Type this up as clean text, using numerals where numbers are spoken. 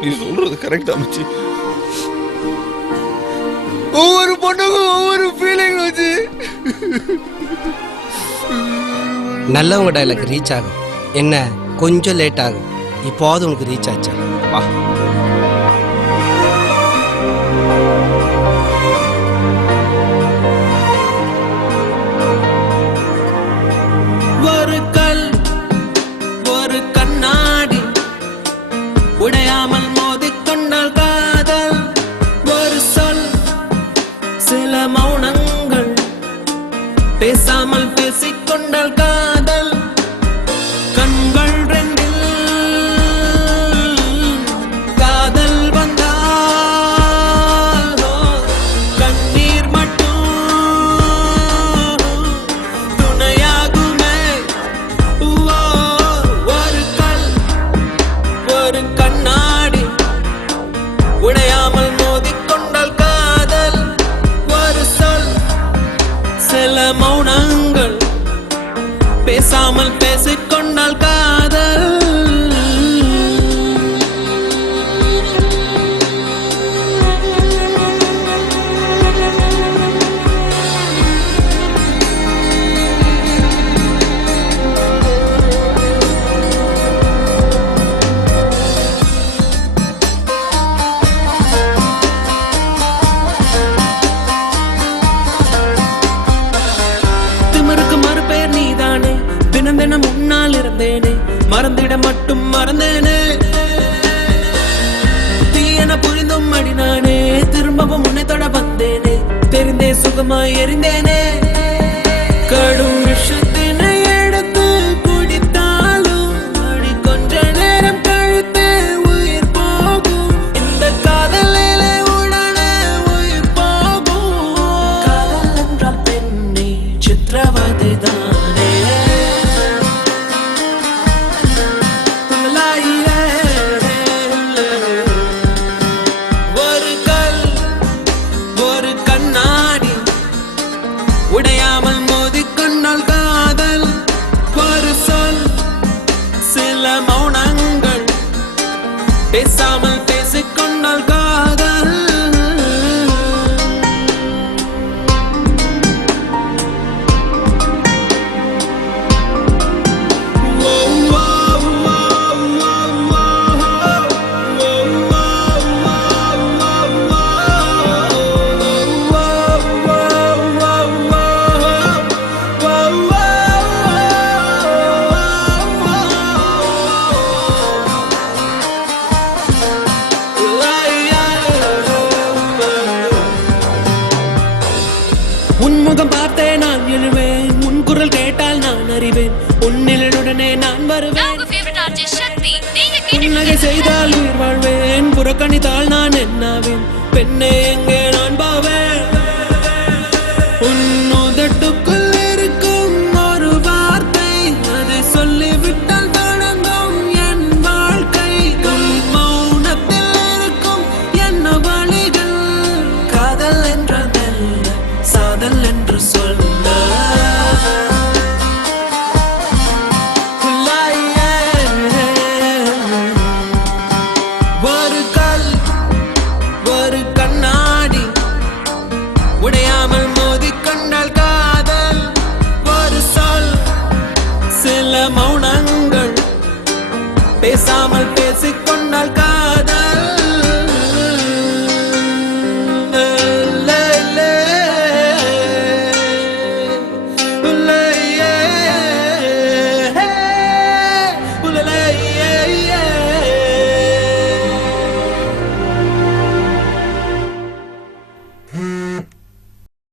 நீ சொல்றது கரெக்ட் அமைச்சு. ஒவ்வொரு பொண்ணுக்கும் ஒவ்வொரு ஃபீலிங் வச்சு. நல்லவங்க டைலாக் ரீச் ஆகும், என்ன கொஞ்சம் லேட் ஆகும். இப்போது உனக்கு ரீச் ஆச்சா? வா. ஒரு கல் ஒரு கண்ணாடி உடையாமல் மோதிக்கொண்டால் காதல். ஒரு சொல் சில மௌனங்கள் பேசாமல் பேசிக்கொண்டால் காதல். கண்கள் ரெண்டில் காதல் வந்தால் கண்ணீர் மட்டும் துணையாகுமே. ஒரு கல் ஒரு கண்ணாடி உடையாமல் மோதிக்கொண்டால் காதல். ஒரு சொல் சில மௌனங்கள் பேசாமல் பேசிக்கொண்டால் காதல். திமிருக்கு மறுபேர் நீதானே, தினம் தினம் முன்னால் இருந்தேனே, மறந்திட மட்டும் மறந்தேனே. தீயன புரிந்தும் அடி நானே, திரும்பவும் உன்னை தொட வந்தேனே, தெரிந்தே சுகமாய் எரிந்தேனே. கடும் விஷத்தினை எடுத்து குடித்தாலும் அடி கொஞ்ச நேரம் கழித்தே உயிர் போகும். இந்த காதலிலே உடனே உயிர் போகும். காதல் என்றால் பெண்ணே சித்திரவதை தானே. ஒரு கல் ஒரு கண்ணாடி உடையாமல் மோதிக்கொண்டால் காதல். ஒரு சொல் சில மௌனங்கள் பேசாமல் பேசிக்கொண்டால் காதல். உன்முகம் பார்த்தே நான் எழுவேன், உன் குரல் கேட்டால் நான் அறிவேன், உன்னிலுடனே நான் வருவேன். புன்னகை செய்தால் உயிர் வாழ்வேன், புறக்கணித்தால் நான் என்னாவேன், பெண்ணே எங்கே நான் பாவேன். உன் உதட்டுக்குள் இருக்கும் ஒரு வார்த்தை, அதை சொல்லிவிட்டால் தொடங்கும் என் வாழ்க்கை. உன் மௌனத்தில் இருக்கும் என்ன வழிகள், காதல் என்றதல்ல சாதல் என்று சொல்ல. ஒரு கல் ஒரு கண்ணாடி உடையாமல் மோதிக்கொண்டால் காதல். ஒரு சொல் சில மௌனங்கள் பேசாமல் பேசிக்கொண்டால் காதல்.